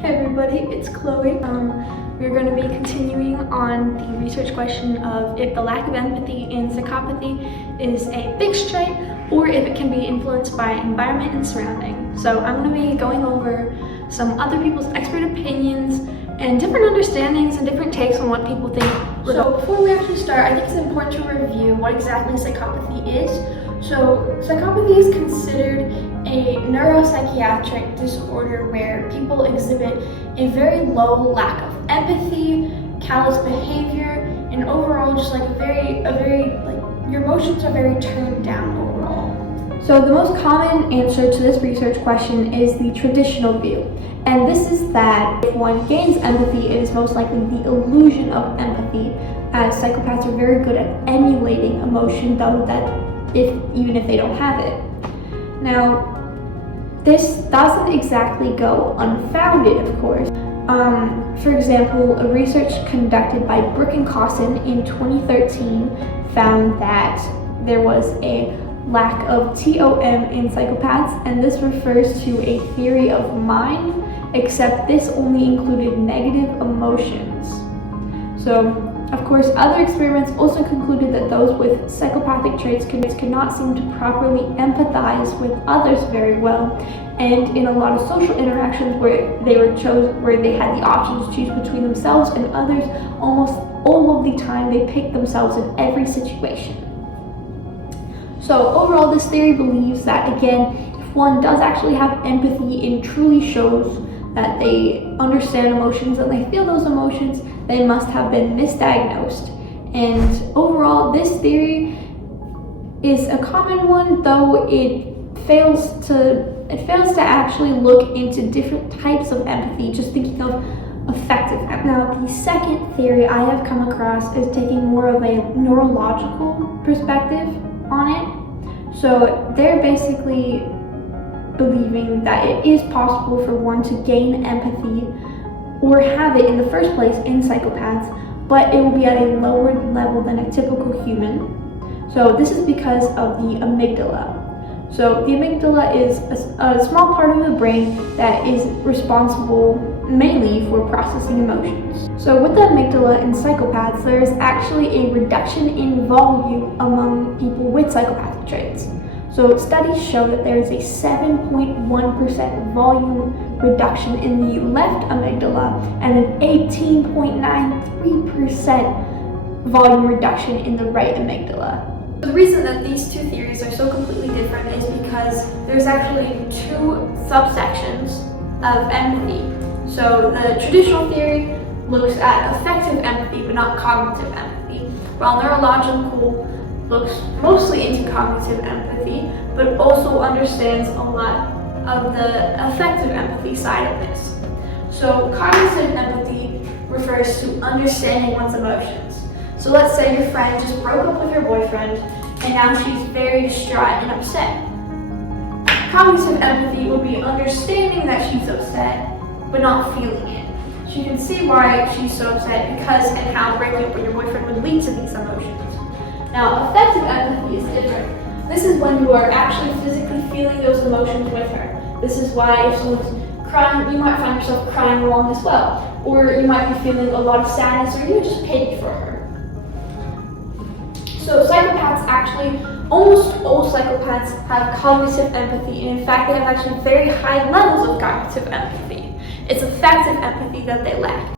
Hey everybody, it's Chloe. We're going to be continuing on the research question of if the lack of empathy in psychopathy is a fixed trait or if it can be influenced by environment and surrounding. So I'm going to be going over some other people's expert opinions and different understandings and different takes on what people think. So before we actually start, I think it's important to review what exactly psychopathy is. So psychopathy is considered a neuropsychiatric disorder where people exhibit a very low lack of empathy, callous behavior, and overall just like your emotions are very turned down overall. So the most common answer to this research question is the traditional view. And this is that if one gains empathy, it is most likely the illusion of empathy, as psychopaths are very good at emulating emotion, though that even if they don't have it. Now, this doesn't exactly go unfounded, of course. For example, a research conducted by Brook and Cosson in 2013 found that there was a lack of TOM in psychopaths, and this refers to a theory of mind, except this only included negative emotions. So, of course, other experiments also concluded that those with psychopathic traits could not seem to properly empathize with others very well, and in a lot of social interactions where they had the option to choose between themselves and others, almost all of the time they picked themselves in every situation. So overall, this theory believes that, again, if one does actually have empathy and truly shows that they understand emotions and they feel those emotions, they must have been misdiagnosed. And overall, this theory is a common one, though it fails to actually look into different types of empathy, just thinking of effective empathy. Now, the second theory I have come across is taking more of a neurological perspective on it. So they're basically believing that it is possible for one to gain empathy or have it in the first place in psychopaths, but it will be at a lower level than a typical human. So this is because of the amygdala. So the amygdala is a small part of the brain that is responsible mainly for processing emotions. So with the amygdala in psychopaths, there is actually a reduction in volume among people with psychopathic traits. So studies show that there is a 7.1% volume reduction in the left amygdala and an 18.93% volume reduction in the right amygdala. The reason that these two theories are so completely different is because there's actually two subsections of empathy. So the traditional theory looks at affective empathy but not cognitive empathy, while neurological looks mostly into cognitive empathy, but also understands a lot of the affective empathy side of this. So cognitive empathy refers to understanding one's emotions. So let's say your friend just broke up with her boyfriend and now she's very distraught and upset. Cognitive empathy would be understanding that she's upset, but not feeling it. She can see why she's so upset because and how breaking up with your boyfriend would lead to these emotions. Now, affective empathy is different. This is when you are actually physically feeling those emotions with her. This is why if someone's crying, you might find yourself crying along as well. Or you might be feeling a lot of sadness or even just pity for her. So psychopaths almost all psychopaths have cognitive empathy, and in fact they have actually very high levels of cognitive empathy. It's affective empathy that they lack.